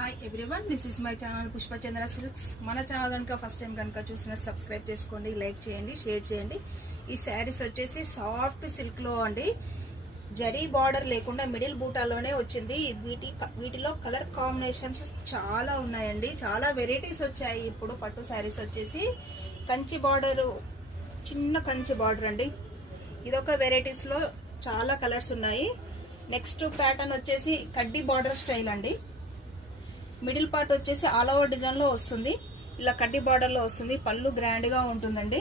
Hi everyone, this is my channel Pushpa Chandra silks. మన channel కనుక first time కనుక చూసిన సబ్స్క్రైబ్ చేసుకోండి, లైక్ చేయండి, షేర్ చేయండి. ఈ శారీస్ వచ్చేసి సాఫ్ట్ సిల్క్లో అండి, జరీ బార్డర్ లేకుండా మిడిల్ బూటాలోనే వచ్చింది. వీటిలో కలర్ కాంబినేషన్స్ చాలా ఉన్నాయండి, చాలా వెరైటీస్ వచ్చాయి. ఇప్పుడు పట్టు శారీస్ వచ్చేసి కంచి బార్డర్, చిన్న కంచి బార్డర్ అండి, ఇదొక వెరైటీస్లో చాలా కలర్స్ ఉన్నాయి. నెక్స్ట్ ప్యాటర్న్ వచ్చేసి కడ్డీ బార్డర్ స్టైల్ అండి. మిడిల్ పార్ట్ వచ్చేసి ఆల్ ఓవర్ డిజైన్లో వస్తుంది, ఇలా కడ్డీ బార్డర్లో వస్తుంది. పళ్ళు గ్రాండ్గా ఉంటుందండి.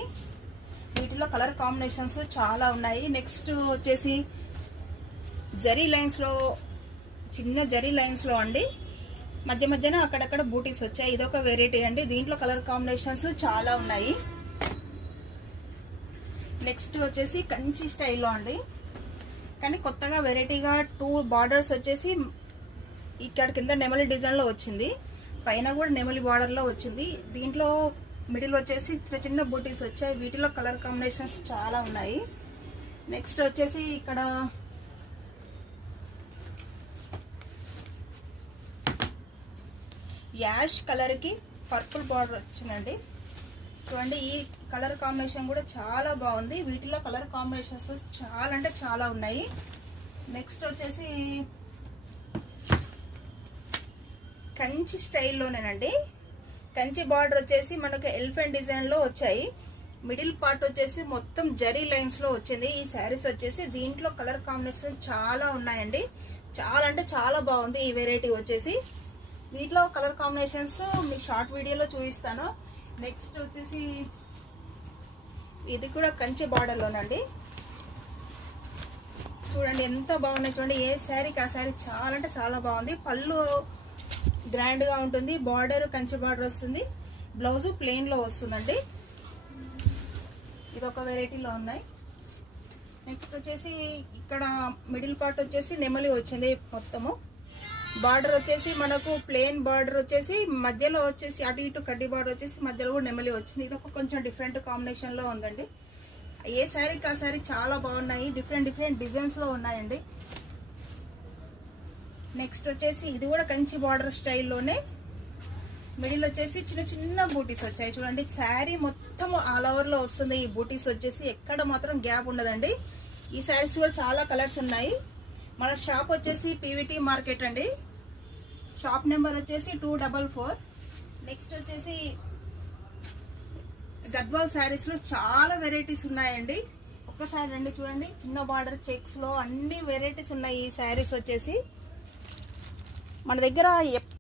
వీటిలో కలర్ కాంబినేషన్స్ చాలా ఉన్నాయి. నెక్స్ట్ వచ్చేసి జరీ లైన్స్లో, చిన్న జరీ లైన్స్లో అండి, మధ్య మధ్యన అక్కడక్కడ బూటీస్ వచ్చాయి. ఇదొక వెరైటీ అండి, దీంట్లో కలర్ కాంబినేషన్స్ చాలా ఉన్నాయి. నెక్స్ట్ వచ్చేసి కంచి స్టైల్లో అండి, కానీ కొత్తగా వెరైటీగా 2 బార్డర్స్ వచ్చేసి ఇక్కడ కింద నెమలి డిజైన్లో వచ్చింది, పైన కూడా నెమలి బార్డర్లో వచ్చింది. దీంట్లో మిడిల్ వచ్చేసి చిన్న చిన్న బూటీస్ వచ్చాయి. వీటిలో కలర్ కాంబినేషన్స్ చాలా ఉన్నాయి. నెక్స్ట్ వచ్చేసి ఇక్కడ యాష్ కలర్కి పర్పుల్ బార్డర్ వచ్చిందండి. చూడండి, ఈ కలర్ కాంబినేషన్ కూడా చాలా బాగుంది. వీటిలో కలర్ కాంబినేషన్స్ చాలా అంటే చాలా ఉన్నాయి. నెక్స్ట్ వచ్చేసి కంచి స్టైల్లోనేనండి, కంచి బార్డర్ వచ్చేసి మనకు ఎలిఫెంట్ డిజైన్లో వచ్చాయి. మిడిల్ పార్ట్ వచ్చేసి మొత్తం జరీ లైన్స్లో వచ్చింది. ఈ శారీస్ వచ్చేసి దీంట్లో కలర్ కాంబినేషన్ చాలా ఉన్నాయండి, చాలా అంటే చాలా బాగుంది ఈ వెరైటీ వచ్చేసి. వీటిలో కలర్ కాంబినేషన్స్ మీకు షార్ట్ వీడియోలో చూపిస్తాను. నెక్స్ట్ వచ్చేసి ఇది కూడా కంచి బార్డర్లోనండి. చూడండి ఎంత బాగున్నాయి, చూడండి ఏ శారీకి ఆ శారీ చాలా అంటే చాలా బాగుంది. పళ్ళు గ్రాండ్గా ఉంటుంది, బార్డర్ కంచి బార్డర్ వస్తుంది, బ్లౌజ్ ప్లెయిన్లో వస్తుందండి. ఇదొక వెరైటీలో ఉన్నాయి. నెక్స్ట్ వచ్చేసి ఇక్కడ మిడిల్ పార్ట్ వచ్చేసి నెమలి వచ్చింది. మొత్తము బార్డర్ వచ్చేసి మనకు ప్లెయిన్ బార్డర్ వచ్చేసి మధ్యలో వచ్చేసి అటు ఇటు కడ్డీ బార్డర్ వచ్చేసి మధ్యలో కూడా నెమలి వచ్చింది. ఇదొక కొంచెం డిఫరెంట్ కాంబినేషన్లో ఉందండి. ఏ శారీకి ఆ శారీ చాలా బాగున్నాయి, డిఫరెంట్ డిఫరెంట్ డిజైన్స్లో ఉన్నాయండి. నెక్స్ట్ వచ్చేసి ఇది కూడా కంచి బార్డర్ స్టైల్లోనే, మిడిల్ వచ్చేసి చిన్న చిన్న బూటీస్ వచ్చాయి. చూడండి, శారీ మొత్తం ఆల్ ఓవర్లో వస్తుంది. ఈ బూటీస్ వచ్చేసి ఎక్కడ మాత్రం గ్యాప్ ఉండదండి. ఈ శారీస్ కూడా చాలా కలర్స్ ఉన్నాయి. మన షాప్ వచ్చేసి పీవీటీ మార్కెట్ అండి, షాప్ నెంబర్ వచ్చేసి 244. నెక్స్ట్ వచ్చేసి గద్వాల్ శారీస్లో చాలా వెరైటీస్ ఉన్నాయండి. ఒక్కసారి రండి, చూడండి, చిన్న బార్డర్ చెక్స్లో అన్ని వెరైటీస్ ఉన్నాయి. ఈ శారీస్ వచ్చేసి మన దగ్గర